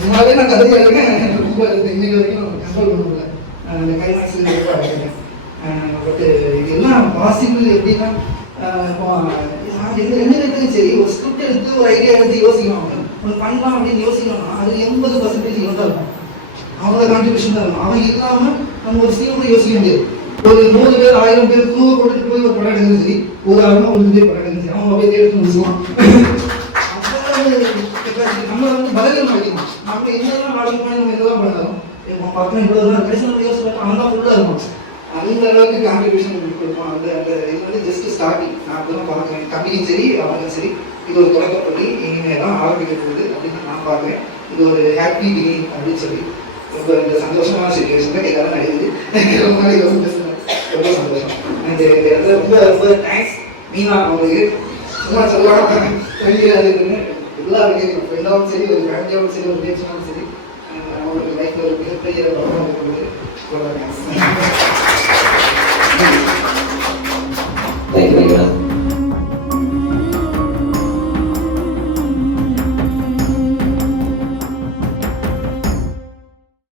சும்மாவே நான் கதையாக இருக்கேன். ரொம்ப இன்னைக்கு வரைக்கும் நான் கண்ட்ரோல் பண்ண முடியல. அந்த கிளைமேக்ஸ் ரொம்ப அடைக்கிறேன். பட் இதெல்லாம் பாசிபிள் எப்படின்னா எந்த இடத்துலையும் சரி ஒரு ஸ்கிரிப்ட் எடுத்து ஒரு ஐடியா எடுத்து யோசிக்கணும், ஒன்று பண்ணலாம் அப்படின்னு யோசிக்கணும்னா அது 80% இவன் தான் இருக்கும். அவங்களோட கான்ட்ரிபியூஷன் தான் இருக்கும். அவன் இல்லாமல் நம்ம ஒரு சீன் கூட யோசிக்க முடியாது. ஒரு 100 பேர் 1000 பேர் 100 போட்டுட்டு போய் ஒரு படம் எடுக்கிறது சரி, ஒரு ஆளுமா 1 பேர் படம் எடுக்கிறது சரி, அவங்க போய் எடுத்து முடிச்சுவான். நம்ம பலவீனம் அடிக்கணும். நம்ம என்னெல்லாம் நாளைக்கு பண்ணி நம்ம என்னதான் பண்ணாலும் பார்த்தோன்னா இவ்வளோ கடைசி நம்ம யோசிச்சு பார்த்தா அவன் தான் ஃபுல்லாக இருக்கும். அந்த அளவுக்கு கான்ட்ரிபியூஷன் கொடுப்போம். அந்த அந்த இது ஜஸ்ட் ஸ்டார்டிங். நான் அப்படிதான் பார்க்குறேன். கம்பெனியும் சரி அவங்களும் சரி இது ஒரு தொடக்கப்பள்ளி, இனிமேல் தான் ஆரம்பிக்க போகுது அப்படின்னு நான் பார்க்குறேன். இது ஒரு ஹாப்பி பிகினிங் அப்படின்னு சொல்லி ரொம்ப இந்த சந்தோஷமான சுச்சுவேஷன் தான் எல்லாரும் நடக்குது. ரொம்ப நாளைக்கு பேசுகிறேன். ரொம்ப சந்தோஷம். இந்த இடத்துல ரொம்ப ரொம்ப தேங்க்ஸ் மீனா அவங்களுக்கு. சும்மா சொல்லலாம் தெரியாதுன்னு எல்லாருக்கும் எங்கள் ஃப்ரெண்டாகவும் சரி ஒரு ஃபேமிலியாகவும் சரி ஒரு ரிலேஷனாகவும் சரி அவங்களுக்கு லைஃப்பில் ஒரு மிகப்பெரிய பலமாக இருக்கிறது ரொம்ப தேங்க்ஸ். Thank you.